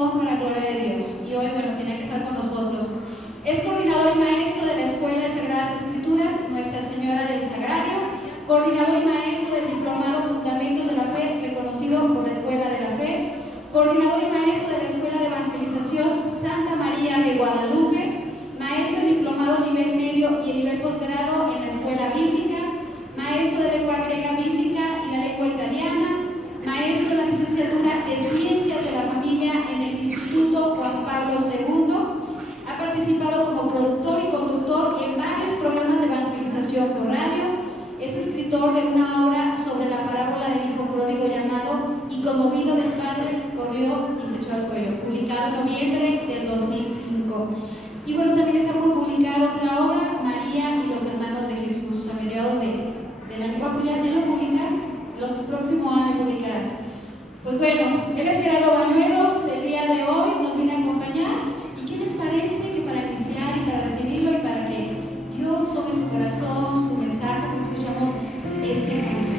son para la gloria de Dios. Y hoy, bueno, tiene que estar con nosotros. Es coordinador y maestro de la Escuela de Sagradas Escrituras, Nuestra Señora del Sagrario, coordinador y maestro del Diplomado Fundamentos de la Fe, reconocido por la Escuela de la Fe, coordinador y maestro de la Escuela de Evangelización Santa María de Guadalupe, maestro de diplomado nivel medio y nivel posgrado en la Escuela Bíblica, maestro de lengua griega bíblica y la lengua italiana, maestro de la licenciatura en Ciencias de la Familia en el Instituto Juan Pablo II, ha participado como productor y conductor en varios programas de evangelización por radio, es escritor de una obra sobre la parábola del hijo pródigo llamado Y conmovido del padre corrió y se echó al cuello, publicado en noviembre del 2005. Y bueno, también está por publicar otra obra, María y los hermanos de Jesús, a mediados del año. ¿Cuándo ya lo publicas? El próximo año publicarás. Pues bueno, él es Gerardo Bañuelos, el día de hoy nos viene a acompañar. ¿Y qué les parece que para iniciar y para recibirlo y para que Dios sobre su corazón, su mensaje, que escuchamos este canto?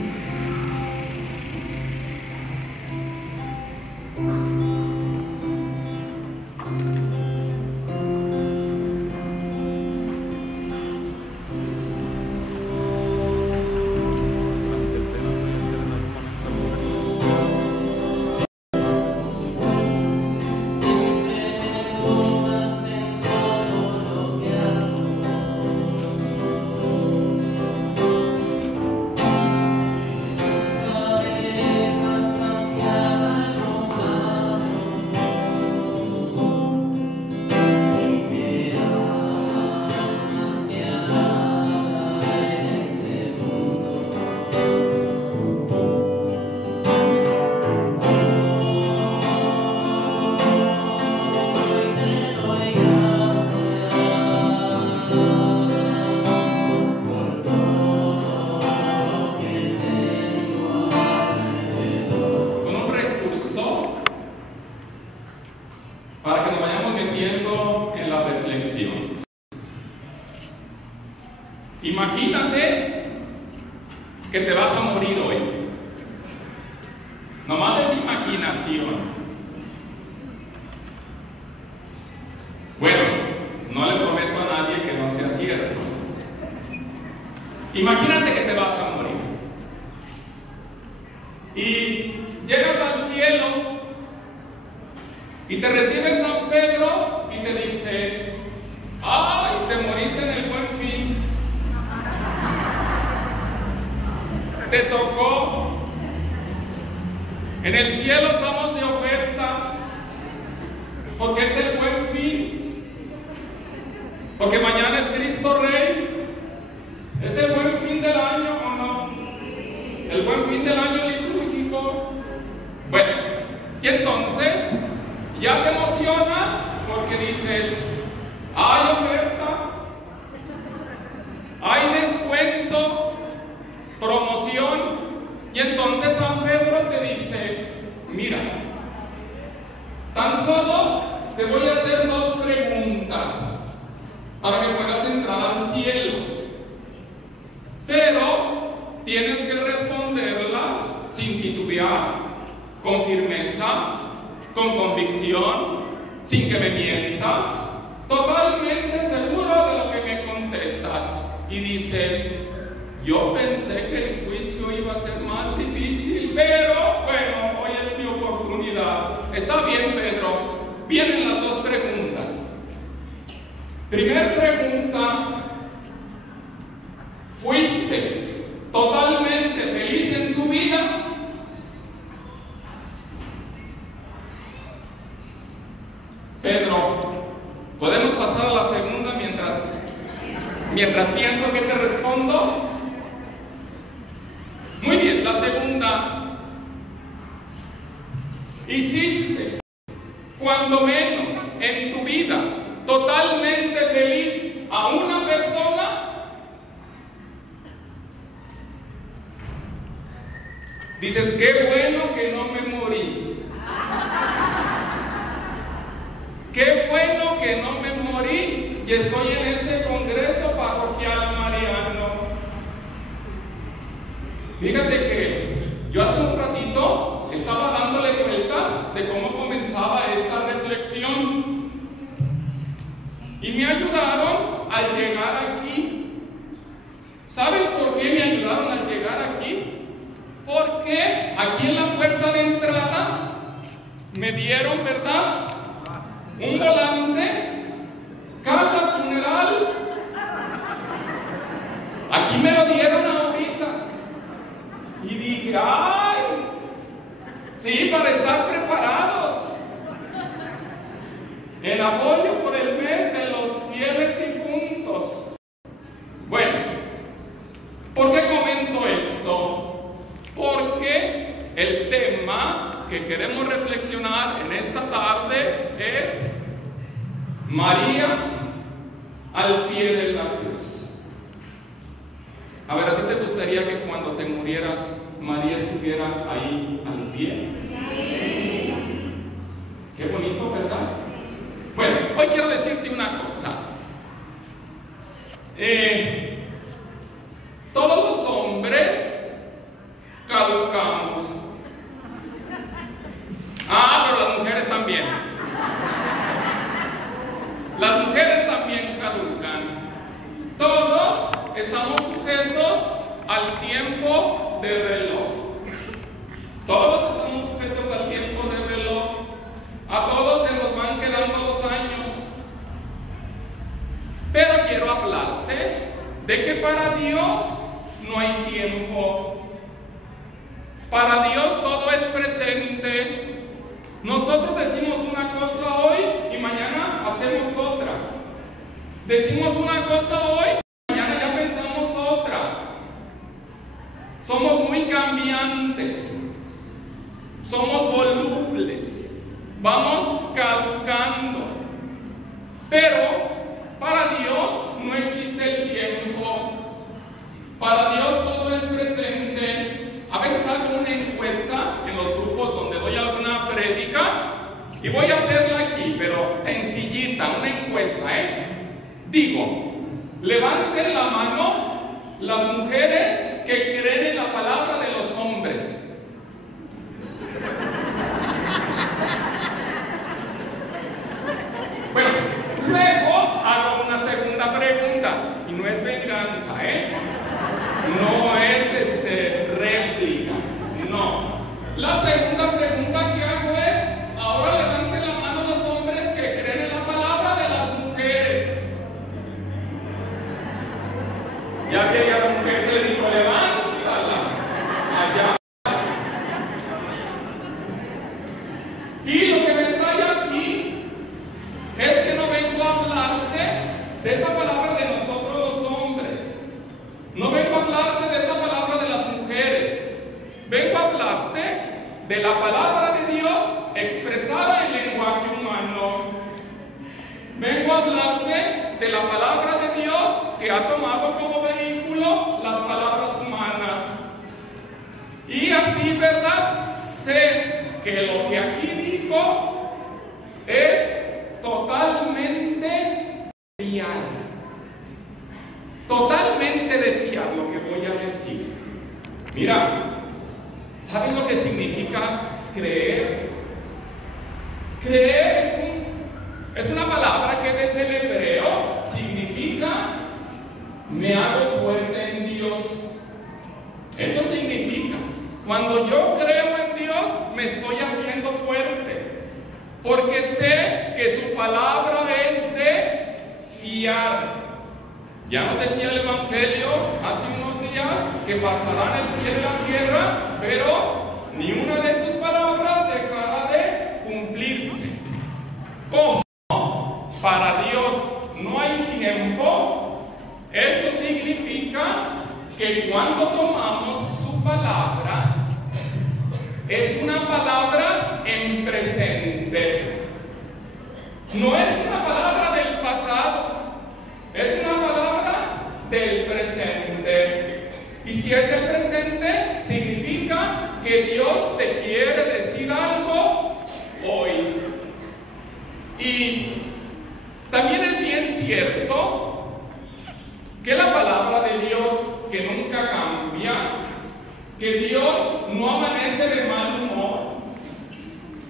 Para que nos vayamos metiendo en la reflexión. Imagínate que te vas a morir hoy. Nomás es imaginación. Bueno, no le prometo a nadie que no sea cierto. Imagínate que te vas a morir. Y llegas al cielo y te recibe San Pedro y te dice: ¡ay, te moriste en el Buen Fin! Te tocó. En el cielo estamos de oferta porque es el Buen Fin, porque mañana es Cristo Rey. ¿Es el Buen Fin del año o no? El Buen Fin del año litúrgico. Bueno, y entonces ya te emocionas porque dices: hay oferta, hay descuento, promoción. Y entonces San Pedro te dice: mira, tan solo te voy a hacer dos preguntas para que puedas entrar al cielo, pero tienes que responderlas sin titubear, con firmeza, con convicción, sin que me mientas, totalmente seguro de lo que me contestas. Y dices: yo pensé que el juicio iba a ser más difícil, pero bueno, hoy es mi oportunidad. Está bien, Pedro. Vienen las dos preguntas. Primer pregunta: ¿fuiste totalmente feliz en tu vida? Pedro, ¿podemos pasar a la segunda mientras pienso que te respondo? Muy bien, la segunda: ¿hiciste, cuando menos en tu vida, totalmente feliz a una persona? Dices: qué bueno que no me morí. Qué bueno que no me morí y estoy en este congreso parroquial mariano. Fíjate que yo hace un ratito estaba dándole vueltas de cómo comenzaba esta reflexión. reflexión. Y me ayudaron al llegar aquí. ¿Sabes por qué me ayudaron al llegar aquí? Porque aquí en la puerta de entrada me dieron, ¿verdad?, un volante, casa funeral. Aquí me lo dieron ahorita. Y dije, ¡ay! Sí, para estar preparados. En apoyo por el mes de los fieles difuntos. Bueno, ¿por qué comento esto? Porque el tema que queremos reflexionar en esta tarde es María al pie de la cruz. A ver, ¿a ti te gustaría que cuando te murieras María estuviera ahí al pie? Qué bonito, ¿verdad? Bueno, hoy quiero decirte una cosa. Todos los hombres caducamos. Pero las mujeres también. Las mujeres también caducan. Todos estamos sujetos al tiempo de reloj. Todos estamos sujetos al tiempo de reloj. A todos se nos van quedando 2 años. Pero quiero hablarte de que para Dios no hay tiempo. Para Dios todo es presente. Nosotros decimos una cosa hoy y mañana hacemos otra. Decimos una cosa hoy y mañana ya pensamos otra. Somos muy cambiantes. Somos volubles. Vamos caducando. Pero para Dios no existe el tiempo. Para Dios todo es presente. A veces hago una encuesta en los grupos donde doy alguna prédica y voy a hacerla aquí, pero sencillita, una encuesta, Digo, levanten la mano las mujeres que creen en la palabra de los hombres. Bueno, luego hago una segunda pregunta, y no es venganza, no es réplica, no. La segunda pregunta que hago es, ahora levanten la mano los hombres que creen en la palabra de las mujeres. Ya que la mujer se le dijo, levántala, allá. Y lo que me trae aquí es que no vengo a hablarte de esa palabra de nosotros los hombres. No vengo a hablarte de esa palabra de las mujeres. Vengo a hablarte de la palabra de Dios expresada en lenguaje humano. Vengo a hablarte de la palabra de Dios que ha tomado como vehículo las palabras humanas. Y así, ¿verdad? Sé que lo que aquí dijo es totalmente fiar. Totalmente de fiar lo que voy a decir. Mira, ¿sabes lo que significa creer? Creer es una palabra que desde el hebreo significa me hago fuerte en Dios. Eso significa, cuando yo creo en Dios, me estoy haciendo fuerte, porque sé que su palabra es de fiar. Ya nos decía el Evangelio hace unos días que pasarán el cielo y la tierra, pero ni una de sus palabras dejará de cumplirse. ¿Cómo? Para Dios no hay tiempo. Esto significa que cuando tomamos su palabra, es una palabra en presente. No es una palabra del pasado. Es una palabra del presente. Y si es del presente, significa que Dios te quiere decir algo hoy. Y también es bien cierto que la palabra de Dios, que nunca cambia, que Dios no amanece de mal humor,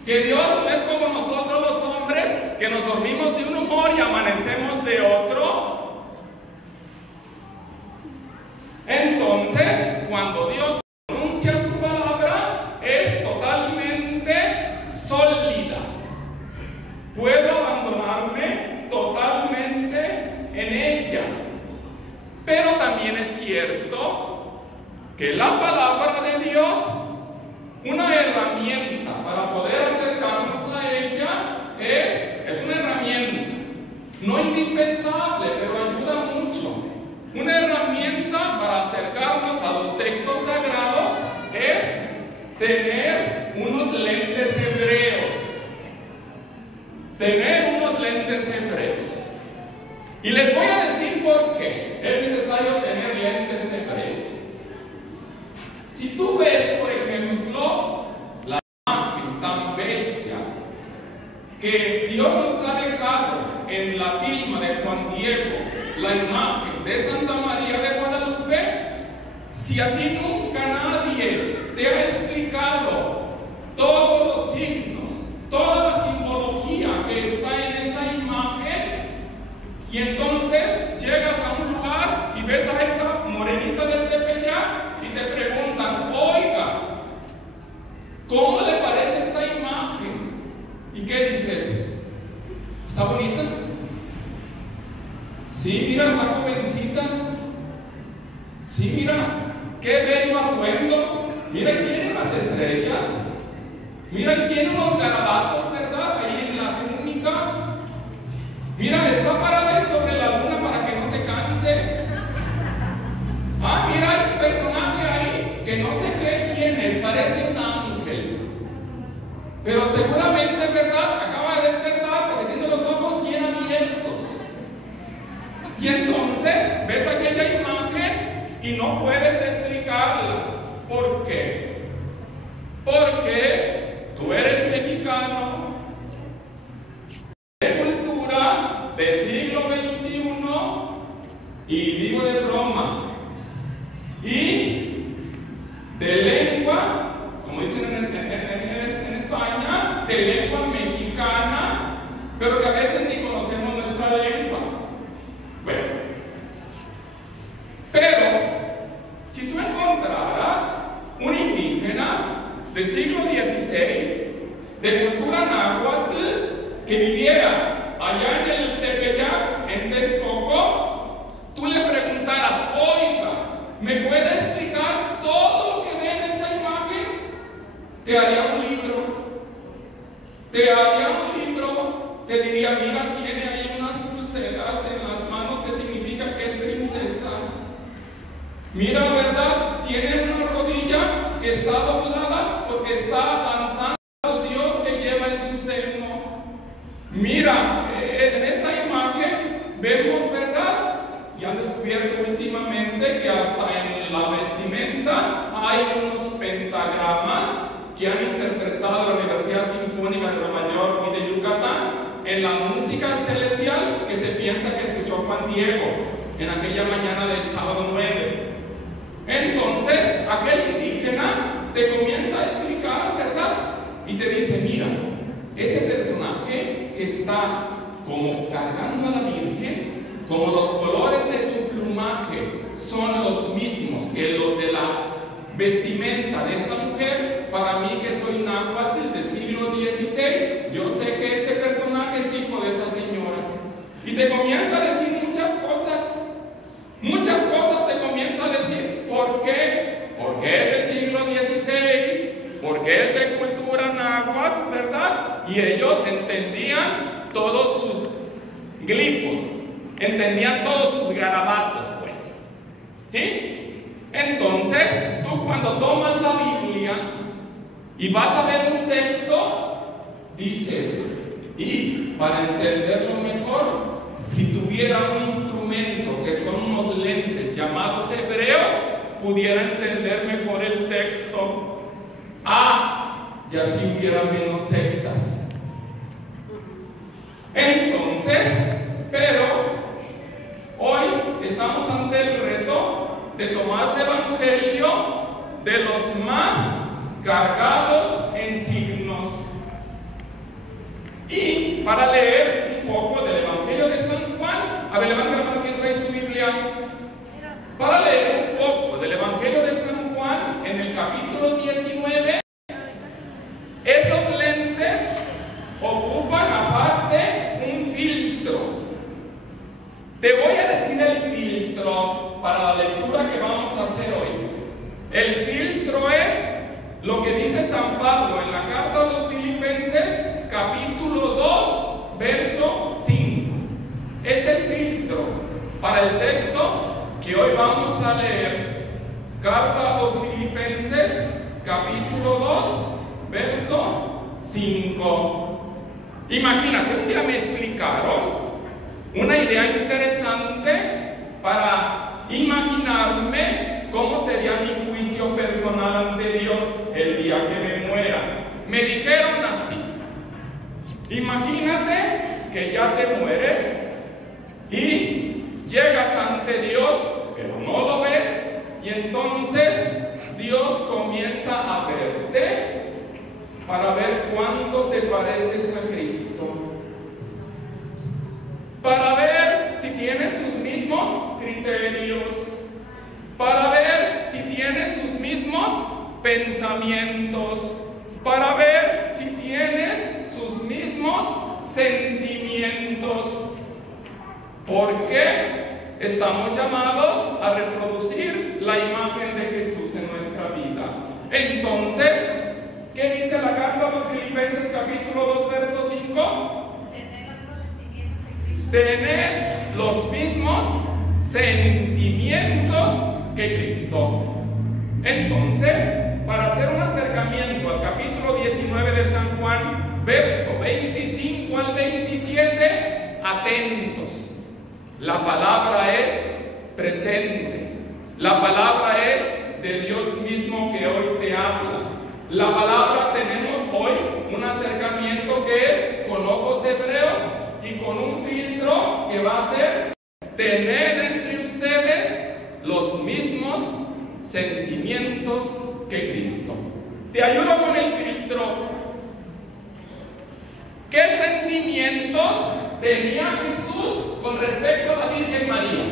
que Dios no es como nosotros los hombres que nos dormimos de un humor y amanecemos de otro? Entonces, cuando Dios pronuncia su palabra, es totalmente sólida. Puedo abandonarme totalmente en ella. Pero también es cierto que la palabra de Dios, una herramienta para poder acercarnos a ella, es una herramienta, no indispensable, pero ayuda mucho. Una herramienta para acercarnos a los textos sagrados es tener unos lentes hebreos. Tener unos lentes hebreos. Y les voy a decir por qué es necesario tener lentes hebreos. Si tú ves, por ejemplo, la imagen tan bella que Dios nos ha dejado en la tilma de Juan Diego, la imagen de Santa María de Guadalupe, si a ti nunca nadie te ha explicado todos los signos, toda la simbología que está en esa imagen, y entonces llegas a un lugar y ves a esa morenita del Tepeyac y te preguntan, oiga, ¿cómo le parece esta imagen? ¿Y qué dices? ¿Está bonita? Sí, mira, está jovencita. Sí, mira, qué bello atuendo. Mira, tiene unas estrellas. Mira, tiene unos garabatos, ¿verdad? Ahí en la túnica. Mira, está parada ahí sobre la luna para que no se canse. Ah, mira, hay un personaje ahí que no sé quién es, parece un ángel. Pero seguramente, ¿verdad? Acaba de despertar porque tiene los ojos bien abiertos. Y entonces ves aquella imagen y no puedes explicarla. ¿Por qué? Porque tú eres mexicano, de cultura, del siglo XXI, y digo de broma, y de lengua, como dicen en España, de lengua mexicana, pero que a veces ni conocemos nuestra lengua. Bueno, pero si tú encontraras un indígena del siglo XVI, de cultura náhuatl, que viviera allá en el Tepeyac, en Texcoco, tú le preguntaras, oiga, ¿me puede explicar todo lo que ve en esta imagen? Te haría un libro. Te diría, mira, tiene ahí unas pulseras en las manos que significa que es princesa. Mira, ¿verdad? Tiene una rodilla que está doblada porque está danzando al Dios que lleva en su seno. Mira, en esa imagen vemos, ¿verdad? Y han descubierto últimamente que hasta en la vestimenta hay unos pentagramas que han interpretado la Universidad Sinfónica de Nueva York y de Yucatán en la música celestial que se piensa que escuchó Juan Diego en aquella mañana del sábado 9. Entonces, aquel indígena te comienza a explicar, ¿verdad? Y te dice, mira, ese personaje que está como cargando a la Virgen, como los colores de su plumaje son los mismos que los de la vestimenta de esa mujer, para mí que soy náhuatl del siglo XVI, yo sé que ese personaje es hijo de esa señora. Y te comienza a decir muchas cosas te comienza a decir. ¿Por qué? Porque es del siglo XVI, porque es de cultura náhuatl, ¿verdad? Y ellos entendían todos sus glifos, entendían todos sus garabatos, pues. ¿Sí? Entonces, tú cuando tomas la Biblia y vas a ver un texto, dices, y para entenderlo mejor, si tuviera un instrumento que son unos lentes llamados hebreos, pudiera entender mejor el texto. Y así hubiera menos sectas. Entonces, pero hoy estamos ante el reto de tomar el Evangelio de los más cargados en signos. Y para leer ver, levanta la mano quien trae su Biblia para leer un poco del Evangelio de San Juan en el capítulo 19. Esos lentes ocupan aparte un filtro. Te voy a decir el filtro para la lectura que vamos a hacer hoy. El filtro es lo que dice San Pablo en la carta a los Filipenses, capítulo 2, verso 5. Es el filtro para el texto que hoy vamos a leer. Carta a los Filipenses, capítulo 2, verso 5. Imagínate, un día me explicaron una idea interesante para imaginarme cómo sería mi juicio personal ante Dios el día que me muera. Me dijeron así: imagínate que ya te mueres y llegas ante Dios, pero no lo ves, y entonces Dios comienza a verte para ver cuánto te pareces a Cristo, para ver si tienes sus mismos criterios, para ver si tienes sus mismos pensamientos, para ver si tienes sus mismos sentimientos, porque estamos llamados a reproducir la imagen de Jesús en nuestra vida. Entonces, ¿qué dice la carta a los Filipenses capítulo 2, verso 5? Tener los mismos sentimientos que Cristo. Entonces, para hacer un acercamiento al capítulo 19 de San Juan, verso 25 al 27, atentos. La palabra es presente. La palabra es de Dios mismo que hoy te habla. La palabra, tenemos hoy un acercamiento que es con ojos hebreos y con un filtro que va a ser tener entre ustedes los mismos sentimientos que Cristo. Te ayudo con el filtro. ¿Qué sentimientos tenía Jesús con respecto a la Virgen María?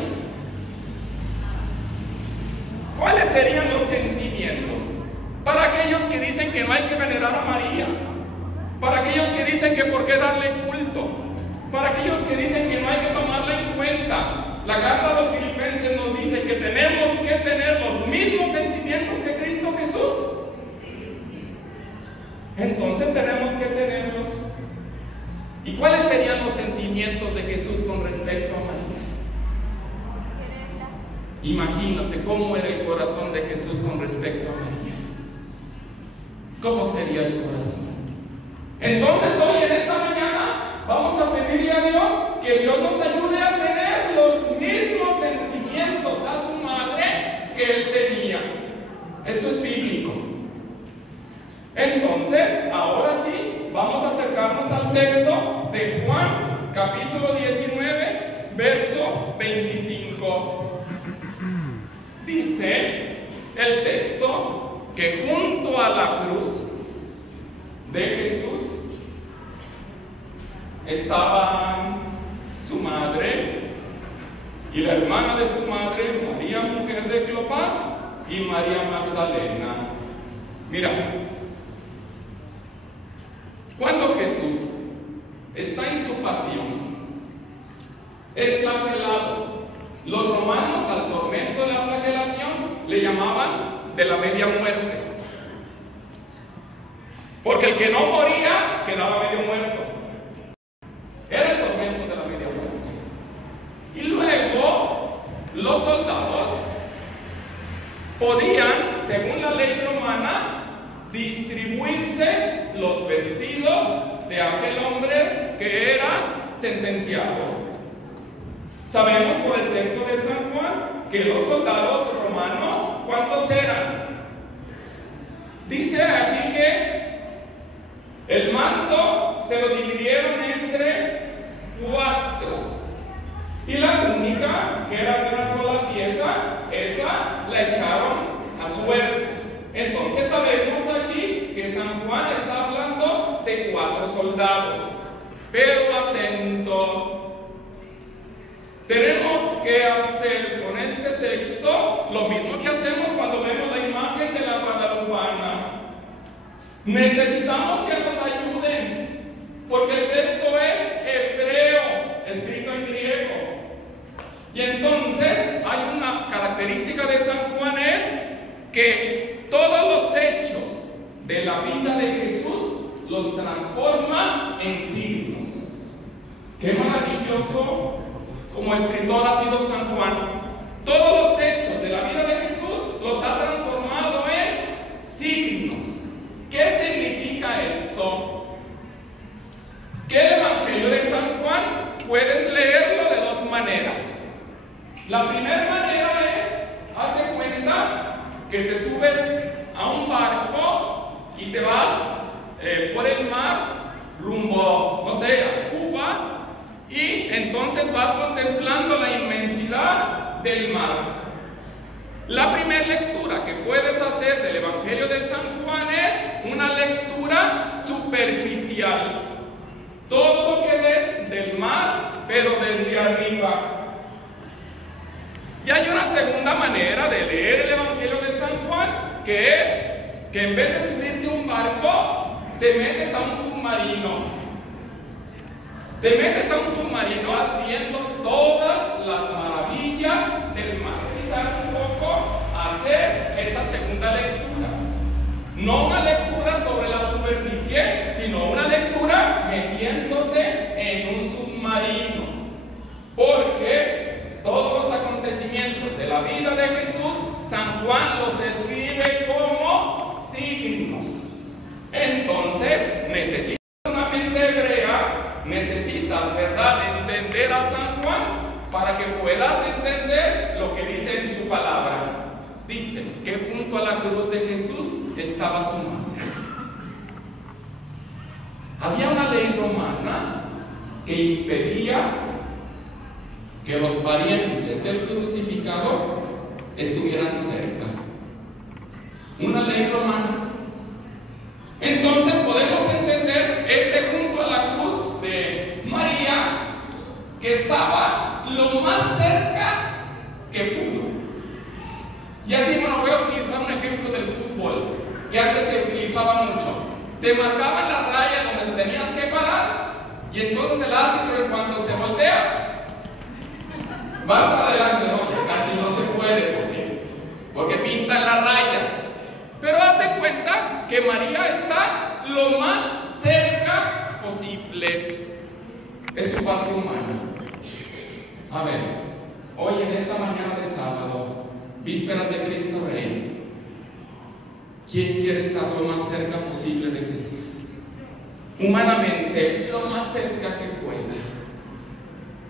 ¿Cuáles serían los sentimientos? Para aquellos que dicen que no hay que venerar a María, para aquellos que dicen que por qué darle culto, para aquellos que dicen que no hay que tomarla en cuenta. La carta a los Filipenses nos dice que tenemos que tener los mismos sentimientos que Cristo Jesús. Entonces tenemos que tenerlos. ¿Y cuáles serían los sentimientos de Jesús con respecto a María? Imagínate cómo era el corazón de Jesús con respecto a María. ¿Cómo sería el corazón? Entonces hoy en esta mañana vamos a pedirle a Dios que Dios nos ayude a tener los mismos sentimientos a su madre que él tenía. Esto es bíblico. Entonces, ahora sí, vamos a acercarnos al texto de Juan, capítulo 19, verso 25. Dice el texto que junto a la cruz de Jesús estaban su madre y la hermana de su madre, María, mujer de Cleofás, y María Magdalena. Mira, cuando Jesús está en su pasión, es flagelado. Los romanos al tormento de la flagelación le llamaban de la media muerte, porque el que no moría quedaba medio muerto. Era el tormento de la media muerte. Y luego los soldados podían, según la ley romana, distribuirse los vestidos de aquel hombre que era sentenciado. Sabemos por el texto de San Juan que los soldados romanos, ¿cuántos eran? Dice aquí que el manto se lo dividieron entre 4. Y la túnica, que era de una sola pieza, esa la echaron a suertes. Entonces sabemos aquí que San Juan está hablando de 4 soldados. Pero atento, Tenemos que hacer con este texto lo mismo que hacemos cuando vemos la imagen de la guadalupana. Necesitamos que nos ayuden, porque el texto es hebreo, escrito en griego. Y entonces hay una característica de San Juan, es que todos los hechos de la vida de Jesús los transforma en signos. Qué maravilloso como escritor ha sido San Juan. Todos los hechos de la vida de Jesús los ha transformado en signos. ¿Qué significa esto? Que el Evangelio de San Juan puedes leerlo de dos maneras. La primera manera es, hazte cuenta que te subes a un barco y te vas por el mar rumbo, no sé, a Cuba, y entonces vas contemplando la inmensidad del mar. La primera lectura que puedes hacer del Evangelio de San Juan es una lectura superficial. Todo lo que ves del mar, pero desde arriba. Y hay una segunda manera de leer el Evangelio de San Juan, que es que en vez de subirte a un barco, te metes a un submarino. Te metes a un submarino viendo todas las maravillas del mar. Quizás un poco hacer esta segunda lectura. No una lectura sobre la superficie, sino una lectura metiéndote en un submarino. Porque todos los acontecimientos de la vida de Jesús, San Juan los escribe como signos. Entonces, necesitas una mente hebrea, necesitas, ¿verdad?, entender a San Juan para que puedas entender lo que dice en su palabra. Dice que junto a la cruz de Jesús estaba su madre. Había una ley romana que impedía que los parientes del crucificado estuvieran cerca. Una ley romana. Entonces podemos entender junto a la cruz de María, que estaba lo más cerca que pudo. Y así, bueno, voy a utilizar un ejemplo del fútbol, que antes se utilizaba mucho. Te marcaban la raya donde te tenías que parar, y entonces el árbitro, en cuanto se voltea, vas para adelante, ¿no? Que casi no se puede porque pintan la raya. Pero hace cuenta que María está lo más cerca posible de su parte humana. A ver, hoy en esta mañana de sábado, vísperas de Cristo Rey, ¿quién quiere estar lo más cerca posible de Jesús? Humanamente, lo más cerca que pueda.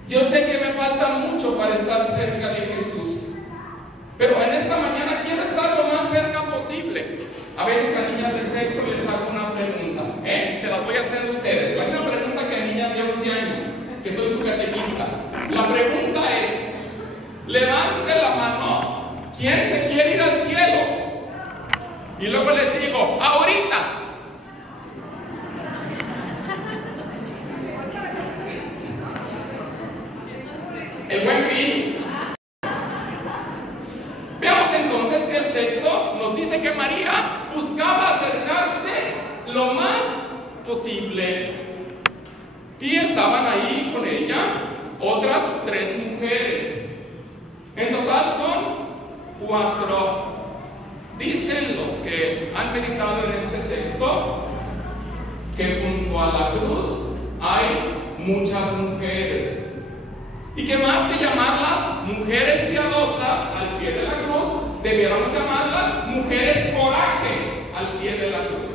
Yo sé que me falta mucho para estar cerca de Jesús, pero en esta mañana quiero estar lo más cerca posible. A veces a niñas de sexto les hago una pregunta, se las voy a hacer a ustedes. Hay una pregunta que a niñas de 11 años, que soy su catequista. La pregunta es, levante la mano, ¿quién se quiere ir al cielo? Y luego les digo, ahorita. El Buen Fin. Veamos entonces que el texto nos dice que María buscaba acercarse lo más posible. Y estaban ahí con ella otras 3 mujeres. En total son 4. Dicen los que han meditado en este texto que junto a la cruz hay muchas mujeres. Y que más que llamarlas mujeres piadosas al pie de la cruz, debiéramos llamarlas mujeres coraje al pie de la cruz.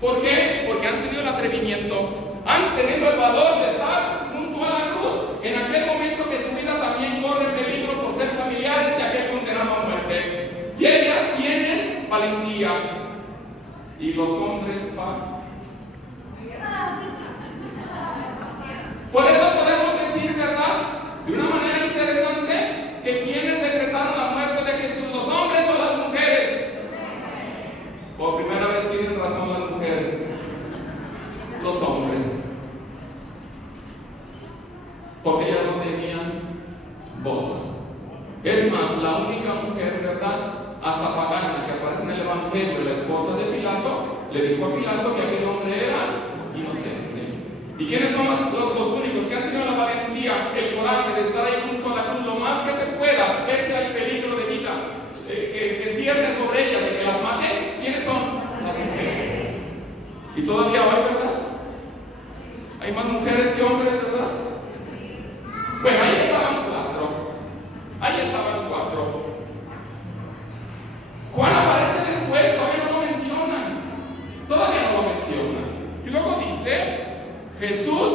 ¿Por qué? Porque han tenido el atrevimiento, han tenido el valor de estar junto a la cruz en aquel momento que su vida también corre peligro por ser familiares de aquel condenado a muerte. Y ellas tienen valentía. Y los hombres van. Por eso podemos decir, ¿verdad?, de una manera interesante, que quienes decretaron la muerte de Jesús, los hombres o las mujeres. Por primera vez tienen razón las mujeres. Los hombres. Porque ellas no tenían voz. Es más, la única mujer, ¿verdad?, hasta pagana, que aparece en el Evangelio, la esposa de Pilato, le dijo a Pilato que aquel hombre era inocente. ¿Y quiénes son los únicos que han tenido la valentía, el coraje de estar ahí junto a la cruz lo más que se pueda, pese al peligro de vida que cierne sobre ellas, de que las maten? ¿Quiénes son? Las mujeres. Y todavía hay, ¿verdad? Hay más mujeres que hombres, ¿verdad? Bueno, ahí estaban cuatro. Juan aparece después, todavía no lo mencionan. Y luego dice, Jesús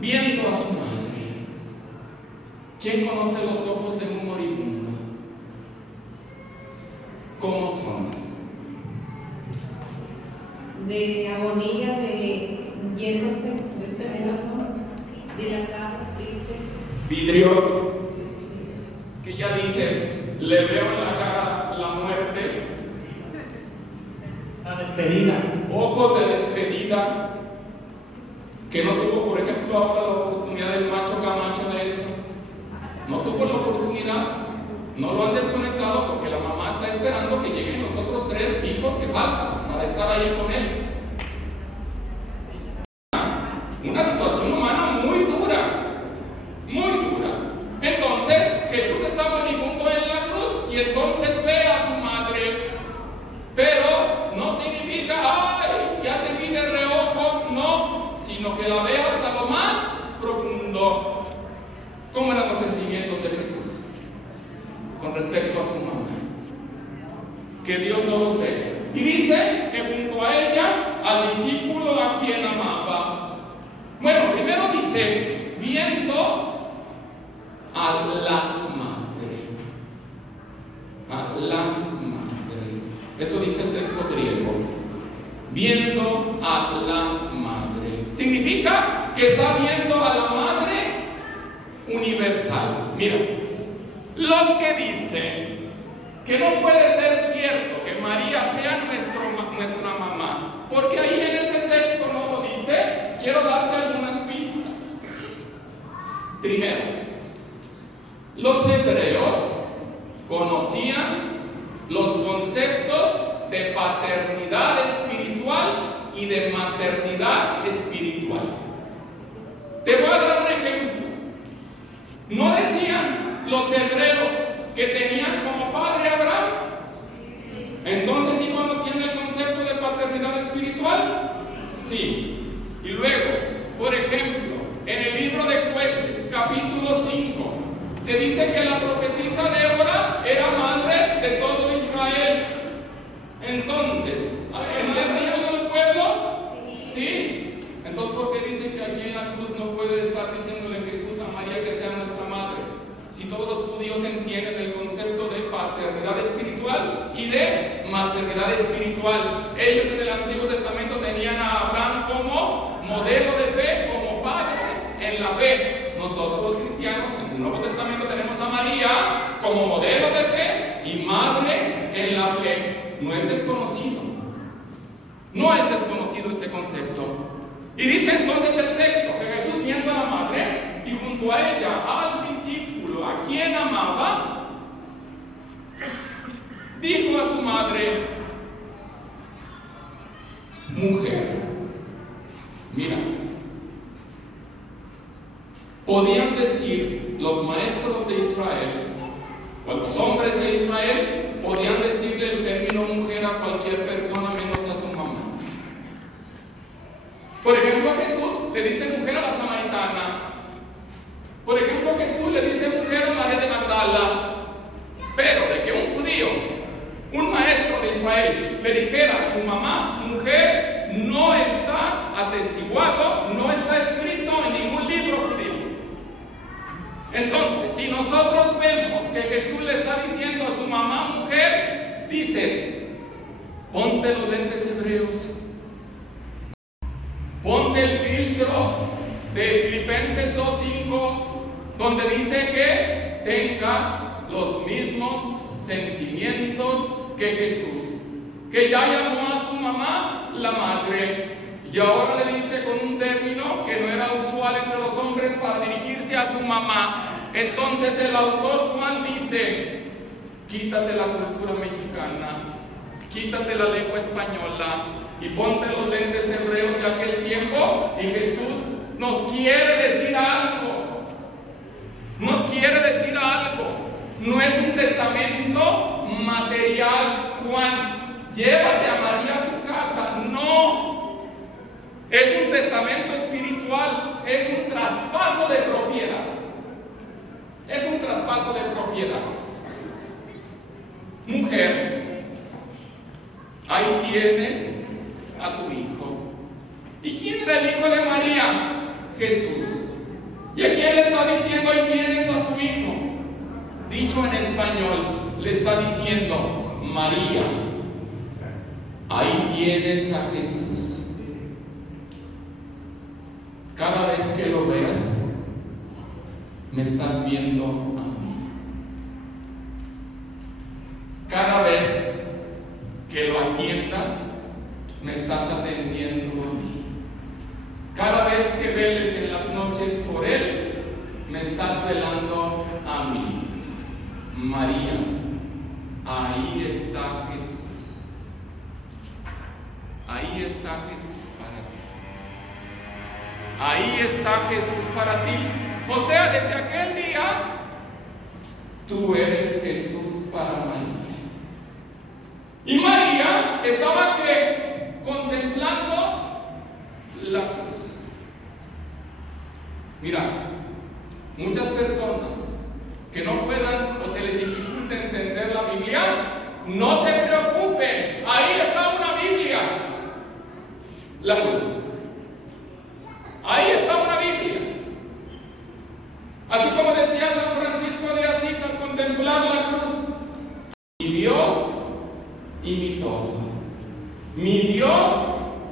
viendo a su madre. ¿Quién conoce los ojos de un moribundo? ¿Cómo son? De agonía, de yéndose, dilatado, vidrioso, que ya dices, le veo en la cara la muerte, la despedida, ojos de despedida, que no tuvo, por ejemplo, ahora la oportunidad del macho Camacho de eso, no tuvo la oportunidad, no lo han desconectado porque la mamá está esperando que lleguen los otros 3 hijos que faltan para estar ahí con él. Una situación humana muy dura. Entonces Jesús está moribundo en la cruz y entonces ve a su madre, pero no significa, ay, ya te vi de reojo, no, sino que la ve hasta lo más profundo. ¿Cómo eran los sentimientos de Jesús con respecto a su mamá? Que Dios no los ve. Y dice que junto a ella, al discípulo a quien amaba. Bueno, primero dice, viendo a la madre. A la madre. Eso dice el texto griego. Viendo a la madre. Significa que está viendo a la madre universal. Mira, los que dicen que no puede ser cierto que María sea nuestra mamá, porque ahí en ese texto no lo dice, quiero darte algunas pistas. Primero, los hebreos conocían los conceptos de paternidad espiritual y de maternidad espiritual. Te voy a dar un ejemplo. ¿No decían los hebreos que tenían como padre a Abraham? Entonces, ¿sí conocían el concepto de paternidad espiritual? Sí. Y luego, por ejemplo, en el libro de Jueces, capítulo 5, se dice que la profetisa Débora era madre de todo Israel. Entonces, ¿entendían del pueblo? Sí. Entonces, ¿por qué dicen que aquí en la cruz no puede estar diciéndole Jesús a María que sea nuestra madre? Si todos los judíos entienden el concepto de paternidad espiritual y de maternidad espiritual. Ellos en el Antiguo Testamento tenían a Abraham como modelo de fe, como padre en la fe. Nosotros los cristianos en el Nuevo Testamento tenemos a María como modelo de fe y madre en la fe. No es desconocido. No es desconocido este concepto. Y dice entonces el texto que Jesús viendo a la madre y junto a ella al discípulo a quien amaba, dijo a su madre, mujer. Mira, podían decir los maestros de Israel, o los hombres de Israel, podían decirle el término mujer a cualquier persona menos a su mamá. Por ejemplo, Jesús le dice mujer a la samaritana. Por ejemplo, Jesús le dice mujer a María de Magdala. Pero de que un judío, un maestro de Israel, le dijera a su mamá, mujer, no está atestiguado, no está escrito en ningún libro judío. Entonces, si nosotros vemos que Jesús le está diciendo a su mamá, mujer, dices, ponte los lentes hebreos. Ponte el filtro de Filipenses 2:5, donde dice que tengas los mismos sentimientos que Jesús, que ya llamó a su mamá la madre, y ahora le dice con un término que no era usual entre los hombres para dirigirse a su mamá, Entonces el autor Juan dice, quítate la cultura mexicana, quítate la lengua española y ponte los lentes hebreos de aquel tiempo, y Jesús nos quiere decir algo. Nos quiere decir algo. No es un testamento material, Juan, llévate a María a tu casa. No. Es un testamento espiritual, es un traspaso de propiedad. Es un traspaso de propiedad. Mujer, ahí tienes a tu hijo. ¿Y quién era el hijo de María? Jesús. ¿Y a quién le está diciendo ahí tienes a tu hijo? Dicho en español, le está diciendo, María, ahí tienes a Jesús. Cada vez que lo veas, me estás viendo a mí. Cada vez que lo atiendas, me estás atendiendo a mí. Cada vez que veles en las noches por Él, me estás velando a mí. María, ahí está Jesús. Ahí está Jesús para ti. Ahí está Jesús para ti. O sea, desde aquel día, tú eres Jesús para María. Y María estaba que contemplando la cruz. Mira, muchas personas que no puedan o se les dificulte entender la Biblia, no se preocupen, ahí está una Biblia, la cruz. Ahí está una Biblia. Así como decía San Francisco de Asís al contemplar la cruz, mi Dios y mi todo, mi Dios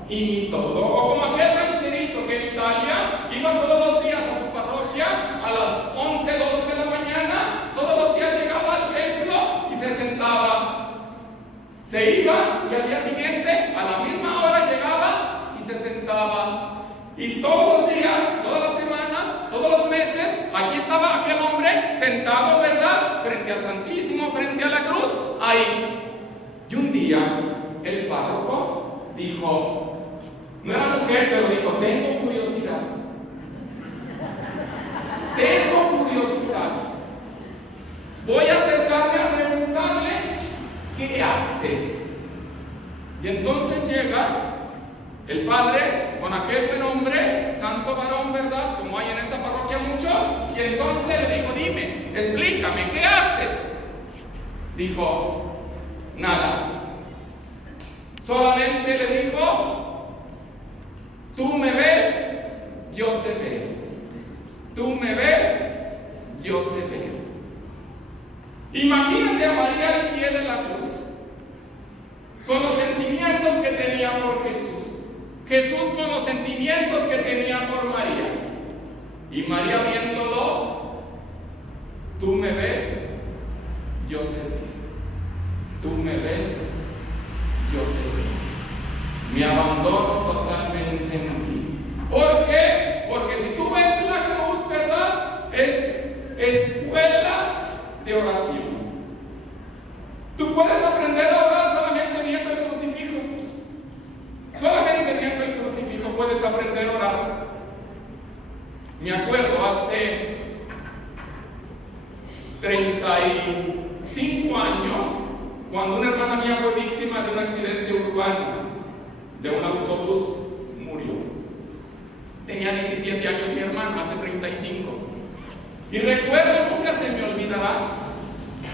y mi todo. O como aquel rancherito que en Italia iba todos los días a su parroquia a las 11, 12 de la mañana, todos los días llegaba al templo y se sentaba. Se iba y al día siguiente a la misma hora llegaba y se sentaba. Y todos los días, todas las semanas, todos los meses, aquí estaba aquel hombre sentado, ¿verdad?, frente al Santísimo, frente a la cruz, ahí. Y un día el párroco dijo, no era mujer, pero dijo, tengo curiosidad. Tengo curiosidad. Voy a acercarme a preguntarle qué hace. Y entonces llega el padre con aquel buen hombre, santo varón, ¿verdad?, como hay en esta parroquia muchos, y entonces le dijo, dime, explícame, ¿qué haces? Dijo, nada. Solamente le dijo, tú me ves, yo te veo. Tú me ves, yo te veo. Imagínate a María al pie de la cruz, con los sentimientos que tenía por Jesús. Jesús con los sentimientos que tenía por María. Y María viéndolo, tú me ves, yo te veo. Tú me ves, yo te veo. Me abandono totalmente en ti. ¿Por qué? Porque si tú ves la cruz, ¿verdad?, es escuela de oración. Tú puedes aprender a orar solamente viendo el crucifijo. Solamente viendo el crucifijo puedes aprender a orar. Me acuerdo hace 35 años, cuando una hermana mía fue víctima de un accidente urbano, de un autobús, murió. Tenía 17 años mi hermana, hace 35. Y recuerdo, nunca se me olvidará,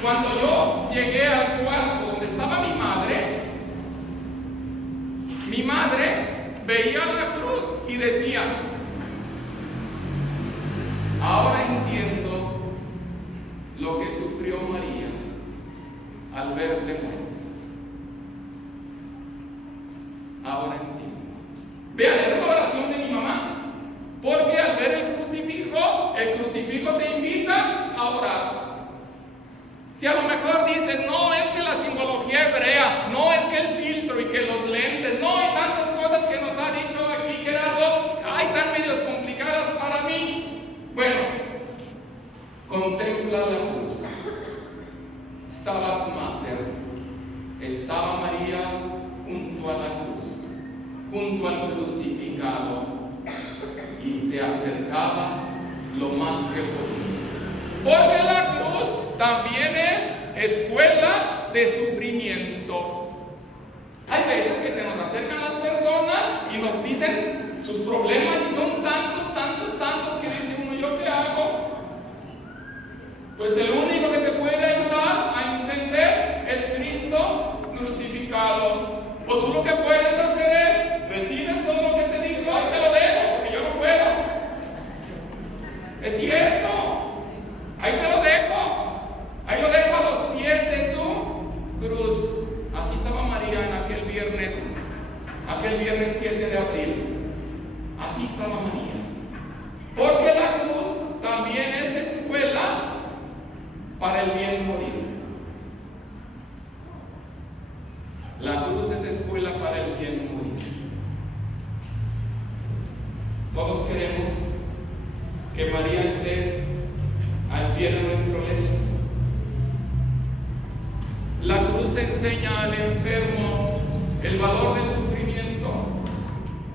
cuando yo llegué al cuarto donde estaba mi madre veía la cruz y decía, ahora entiendo lo que sufrió María al verte muerta. Ahora entiendo. Vean, era una oración de mi mamá, porque al ver el crucifijo te invita a orar. Si a lo mejor dices, no, es que la simbología hebrea, no, es que el filtro y que los lentes, no, hay tantas cosas que nos ha dicho aquí Gerardo, hay tan medios complicadas para mí. Bueno, con junto al crucificado y se acercaba lo más que podía. Porque la cruz también es escuela de sufrimiento. Hay veces que se nos acercan las personas y nos dicen sus problemas y son tantos, tantos, tantos que dice uno, ¿yo qué hago? Pues el único que te puede ayudar a entender es Cristo crucificado. O tú lo que puedes hacer es, recibes todo lo que te digo, ahí te lo dejo, porque yo no puedo. Es cierto, ahí te lo dejo. Ahí lo dejo a los pies de tu cruz. Así estaba María en aquel viernes 7 de abril. Así estaba María. Porque la cruz también es escuela para el bien morir. La cruz es escuela para el bien morir. Todos queremos que María esté al pie de nuestro lecho. La cruz enseña al enfermo el valor del sufrimiento.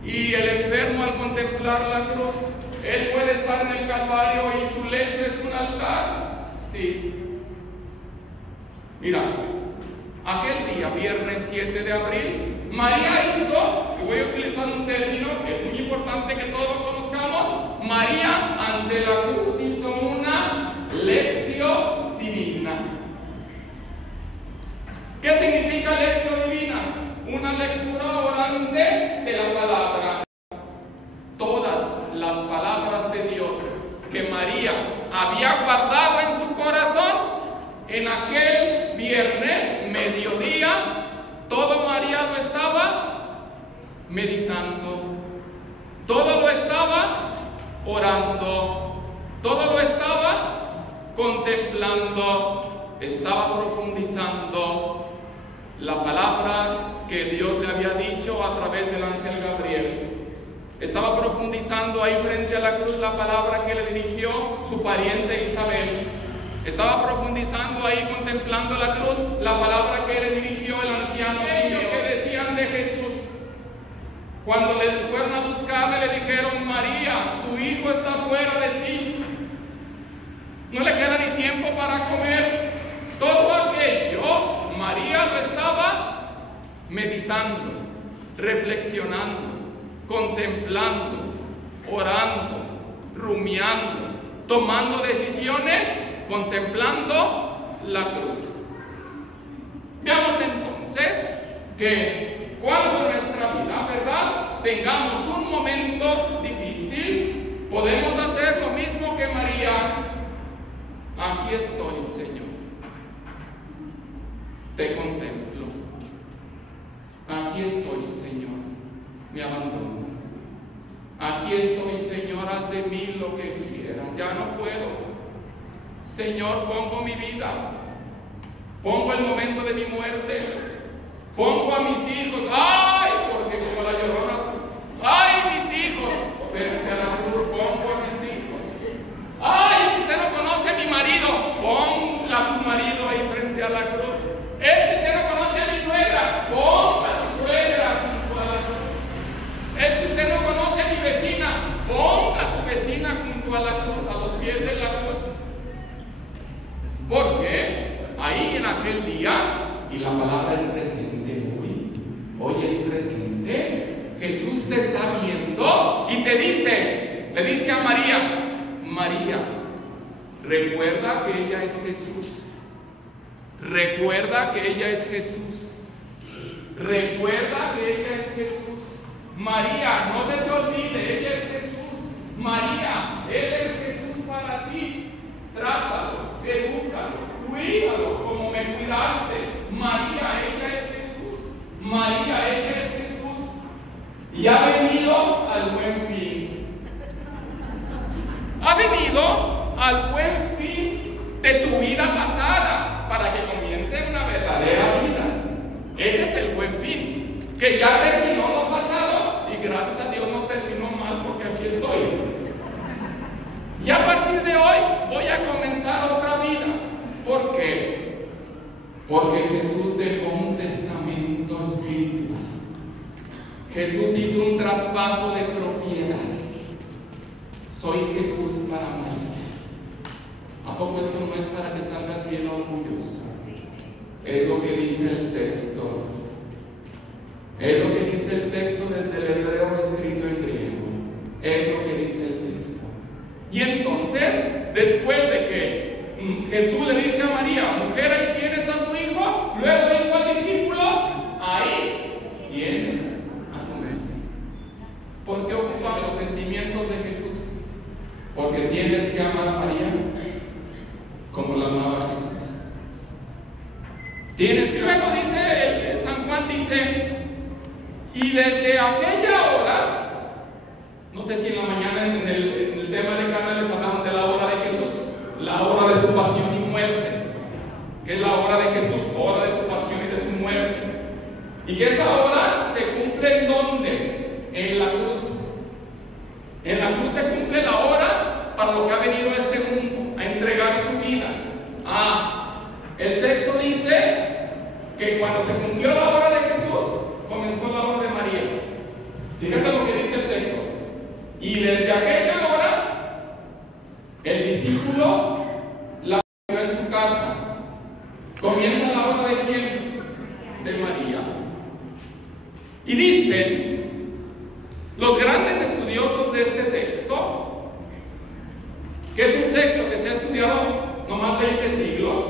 Y el enfermo, al contemplar la cruz, él puede estar en el Calvario y su lecho es un altar. Sí. Mira, aquel día, viernes 7 de abril, María hizo, y voy a utilizar un término que es muy importante que todos lo conozcamos, María ante la cruz hizo una lección divina. ¿Qué significa lección divina? Una lectura orante de la palabra. Todas las palabras de Dios que María había guardado en su corazón, en aquel viernes, mediodía, todo María lo estaba meditando, todo lo estaba orando, todo lo estaba contemplando, estaba profundizando la palabra que Dios le había dicho a través del ángel Gabriel. Estaba profundizando ahí frente a la cruz la palabra que le dirigió su pariente Isabel. Estaba profundizando ahí, contemplando la cruz, la palabra que le dirigió el anciano Simeón. Que decían de Jesús. Cuando le fueron a buscarle, le dijeron, María, tu hijo está fuera de sí. No le queda ni tiempo para comer. Todo aquello, María lo estaba meditando, reflexionando, contemplando, orando, rumiando, tomando decisiones, contemplando la cruz. Veamos entonces que cuando en nuestra vida, ¿verdad?, tengamos un momento difícil, podemos hacer lo mismo que María. Aquí estoy, Señor. Te contemplo. Aquí estoy, Señor. Me abandono. Aquí estoy, Señor. Haz de mí lo que quieras. Ya no puedo. Señor, pongo mi vida. Pongo el momento de mi muerte. Pongo a mis hijos. ¡Ay! Porque como la Llorona. ¡Ay, mis hijos! Frente a la cruz, pongo a mis hijos. ¡Ay! Usted no conoce a mi marido. Ponga a tu marido ahí frente a la cruz. Usted no conoce a mi suegra. Ponga a su suegra junto a la cruz. Usted no conoce a mi vecina. Ponga a su vecina junto a la cruz, a los pies de la cruz. Porque ahí en aquel día, y la palabra es presente hoy es presente, Jesús te está viendo y te dice, le dice a María, María, recuerda que ella es Jesús. Recuerda que ella es Jesús. Recuerda que ella es Jesús. María, no se te olvide, ella es Jesús. María, Él es Jesús para ti. Trátalo, edúcalo, cuídalo como me cuidaste. María, ella es Jesús. María, ella es Jesús. Y ha venido al buen fin. Ha venido al buen fin de tu vida pasada para que comience una verdadera vida. Ese es el buen fin, que ya terminó lo pasado y gracias a Dios no terminó mal porque aquí estoy. Y a partir de hoy voy a comenzar otra vida. ¿Por qué? Porque Jesús dejó un testamento espiritual. Jesús hizo un traspaso de propiedad. Soy Jesús para María. ¿A poco esto no es para que salgas bien orgulloso? Es lo que dice el texto. Es lo que dice el texto desde el hebreo escrito en griego. Es lo que dice el texto. Y entonces, después de que Jesús le dice a María, mujer, ahí tienes a tu hijo, luego dijo al discípulo, ahí tienes a tu mente. ¿Por qué ocupan los sentimientos de Jesús? Porque tienes que amar a María como la amaba Jesús. Tienes que, luego dice, San Juan dice, y desde aquella hora, no sé si en la mañana en el tema de Cana les hablaban de la hora de Jesús, la hora de su pasión y muerte, que es la hora de Jesús, hora de su pasión y de su muerte. Y que esa hora se cumple ¿en dónde? En la cruz. En la cruz se cumple la hora para lo que ha venido a este mundo, a entregar su vida. El texto dice que cuando se cumplió la hora de Jesús, comenzó la hora de María. Fíjate lo que dice el texto. Y desde aquella hora, el discípulo la cogió en su casa. Comienza la hora de quién? De María. Y dicen los grandes estudiosos de este texto, que es un texto que se ha estudiado no más 20 siglos,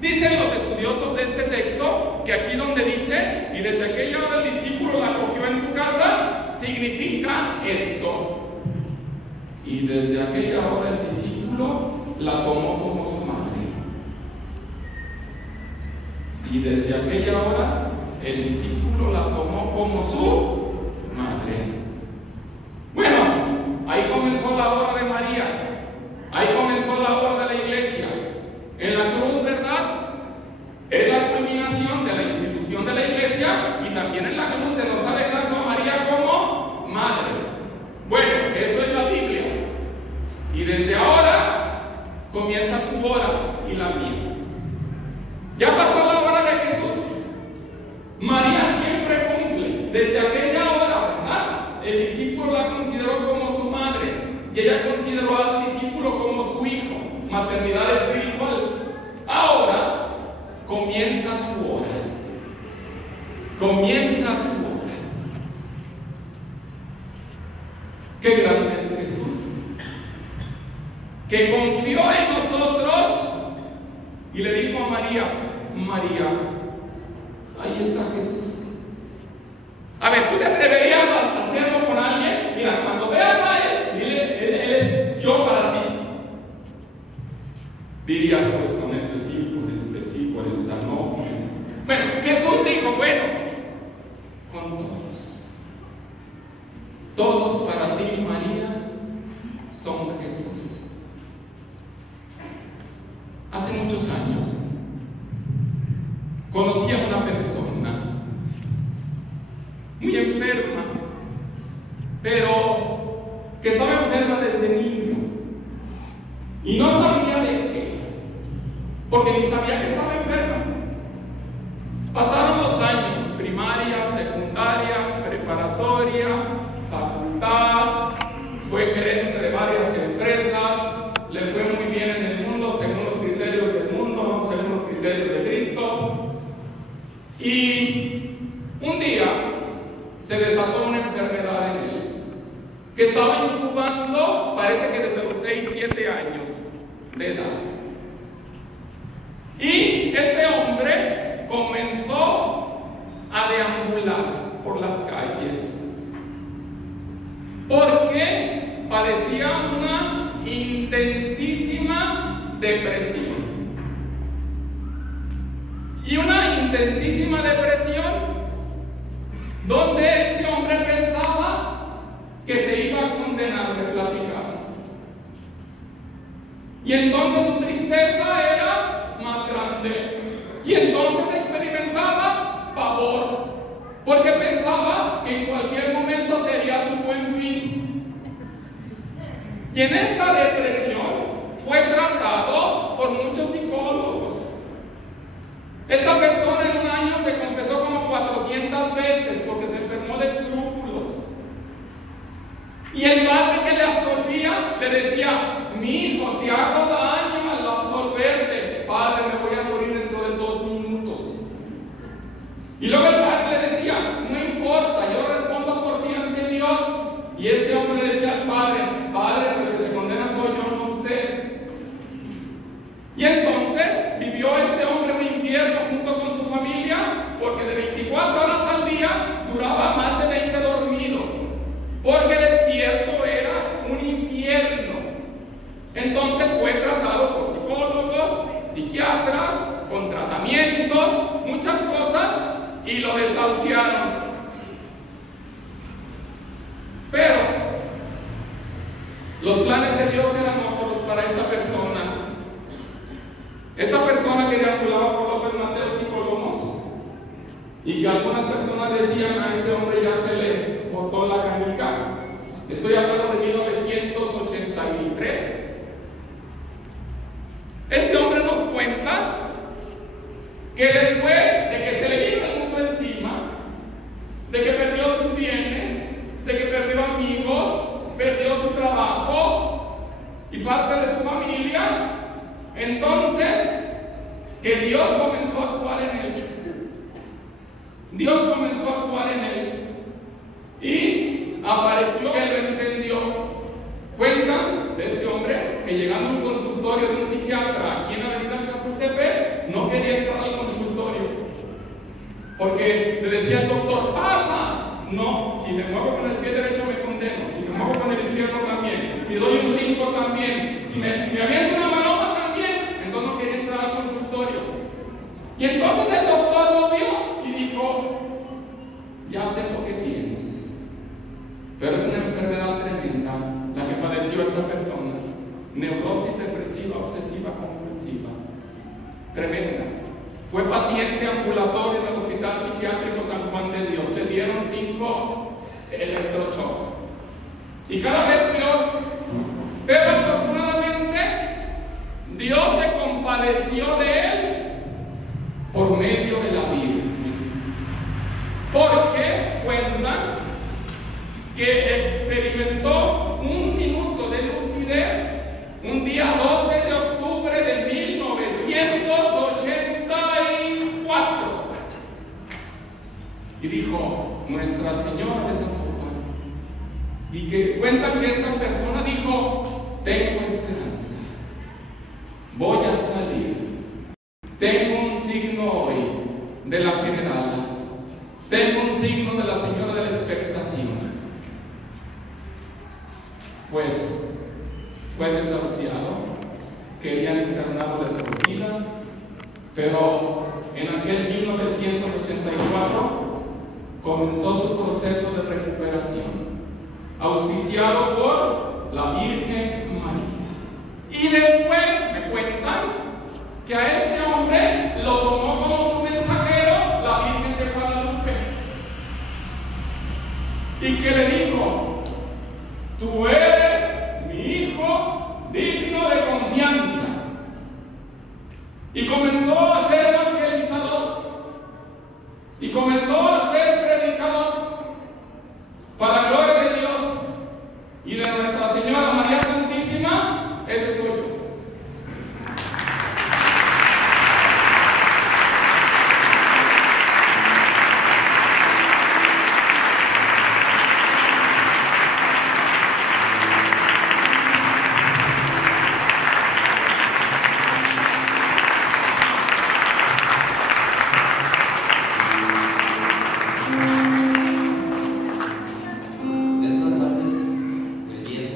dicen los estudiosos de este texto que aquí donde dice, y desde aquella hora el discípulo la cogió en su casa, significa esto. Y desde aquella hora el discípulo la tomó como su madre. Y desde aquella hora el discípulo la tomó como su madre. Bueno, ahí comenzó la hora de María. Ahí comenzó la hora de la iglesia. En la cruz, ¿verdad? Es la culminación de la institución de la iglesia, y también en la cruz se nos está dejando a María como madre. Bueno, eso es la Biblia. Y desde ahora comienza tu hora y la mía. Ya pasó la hora de Jesús. María siempre cumple. Desde aquella hora, ¿verdad? El discípulo la consideró como su madre, y ella consideró al discípulo como su hijo. Maternidad espiritual. Ahora comienza tu hora. Comienza tu hora. Qué grande es Jesús, que confió en nosotros y le dijo a María, María, ahí está Jesús. A ver, ¿tú te atreverías a hacerlo con alguien? Mira, cuando veas a él, dile, él es yo para ti. Dirías, pues con este sí, con esta no, con esta. Bueno, Jesús dijo, bueno, con todos. Todos para ti, María, son Jesús. Hace muchos años conocí a una persona muy enferma, pero que estaba enferma desde niño y no sabía de qué, porque ni sabía que estaba enferma. Pasaron los años, primaria, secundaria, preparatoria, facultad, fue gerente de varias empresas, le fue muy bien en el mundo según los criterios del mundo, no según los criterios de Cristo. Y un día se desató una enfermedad en él, que estaba incubando, parece que desde los 6, 7 años de edad. Y este hombre comenzó a deambular por las calles, porque padecía una intensísima depresión. Y una intensísima depresión donde este hombre pensaba que se iba a condenar, le platicaba. Y entonces su tristeza era más grande. Y entonces experimentaba pavor, porque pensaba que en cualquier momento sería su buen fin. Y en esta depresión fue tratado por muchos psicólogos. Esta persona en un año se confesó como 400 veces porque se enfermó de le absolvía, le decía: mi hijo, te hago daño al absolverte. Padre, me voy a morir dentro de 2 minutos. Y luego el padre le decía: no importa, yo respondo por ti ante Dios. Y este hombre le decía al padre: Padre, pero el que se condena soy yo, no usted. Y entonces vivió este hombre un infierno junto con su familia, porque de 24 horas al día duraba más de 20 dormido, porque despierto era un infierno. Entonces fue tratado por psicólogos, psiquiatras, con tratamientos, muchas cosas, y lo desahuciaron. Pero los planes de Dios eran otros para esta persona. Esta persona que deambulaba por López Mateos y Colomos, y que algunas personas decían: a este hombre ya se le botó la canica. Estoy hablando de 1983. Este hombre nos cuenta que después de que se le vino el mundo encima, de que perdió sus bienes, de que perdió amigos, perdió su trabajo y parte de su familia, entonces que Dios comenzó a actuar en él. Dios comenzó a actuar en él y apareció que él lo entendió. Cuentan de este hombre que llegando a un consultorio de un psiquiatra aquí en la avenida Chapultepec, no quería entrar al consultorio porque le decía el doctor: pasa. No, si me muevo con el pie derecho me condeno, si me muevo con el izquierdo también, si doy un brinco también, si me aviento una maroma también. Entonces no quería entrar al consultorio. Y entonces el doctor lo vio y dijo: ya sé lo que tienes, pero es una enfermedad tremenda la que padeció esta persona. Neurosis depresiva obsesiva compulsiva. Tremenda. Fue paciente ambulatorio en el Hospital Psiquiátrico San Juan de Dios. Le dieron 5 electrochoques. Y cada vez peor. Pero afortunadamente Dios se compadeció de él por medio de la Virgen. Porque cuentan que experimentó un minuto de lucidez un día 12 de octubre de 1984. Y dijo: Nuestra Señora de San Juan. Y que cuentan que esta persona dijo: tengo esperanza, voy a salir, tengo un signo hoy de la generala, tengo un signo de la Señora de la Expectación. Pues fue desahuciado, querían internarlo de por vida, pero en aquel 1984 comenzó su proceso de recuperación, auspiciado por la Virgen María. Y después me cuentan que a este hombre lo tomó como su mensajero la Virgen de Guadalupe, y que le dijo: tú eres mi hijo digno de confianza. Y comenzó a ser evangelizador, y comenzó a ser predicador para gloria de Dios y de Nuestra Señora María Santísima. Ese soy yo. Esta parte del día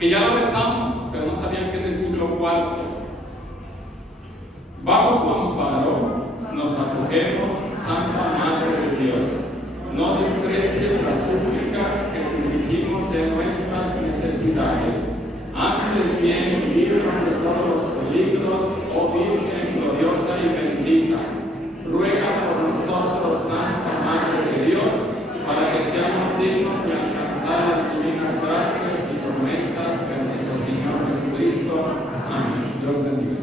que ya lo rezamos, pero no sabían que es del siglo IV. Bajo tu amparo nos acogemos, Santa Madre de Dios. No desprecies las súplicas que te dirigimos en nuestras necesidades. Antes bien, líbranos de todos los peligros, oh Virgen gloriosa y bendita. Ruega por nosotros, Santa Madre de Dios, para que seamos dignos de alcanzar las divinas gracias y promesas de nuestro Señor Jesucristo. Amén. Dios bendiga.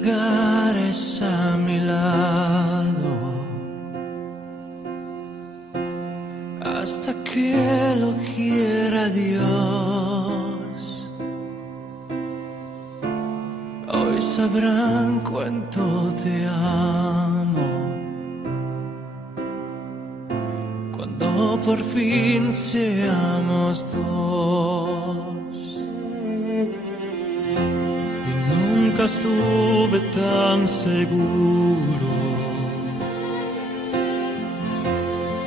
lugares a mi lado hasta que lo quiera Dios. Hoy sabrán cuánto te amo cuando por fin seamos dos. Nunca estuve tan seguro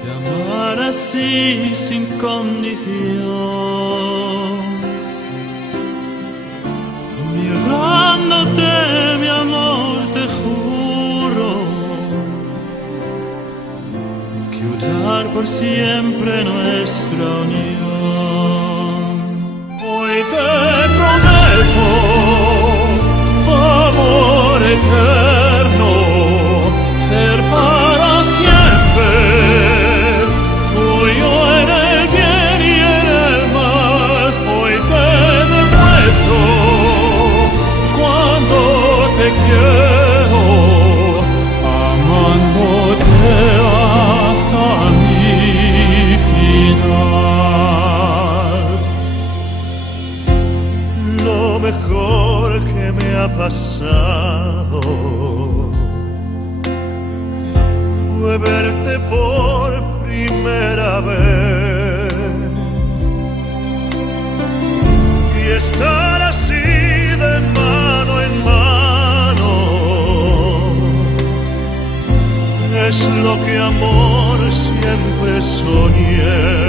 de amar así sin condición. Mirándote, mi amor, te juro que unir por siempre nuestra unión. Hoy te prometo amor eterno, ser para siempre, tuyo en el bien y en el mal. Hoy te demuestro cuando te quiero, amándote hasta mi final. Lo mejor que me ha pasado fue verte por primera vez y estar así de mano en mano. Es lo que amor siempre soñé.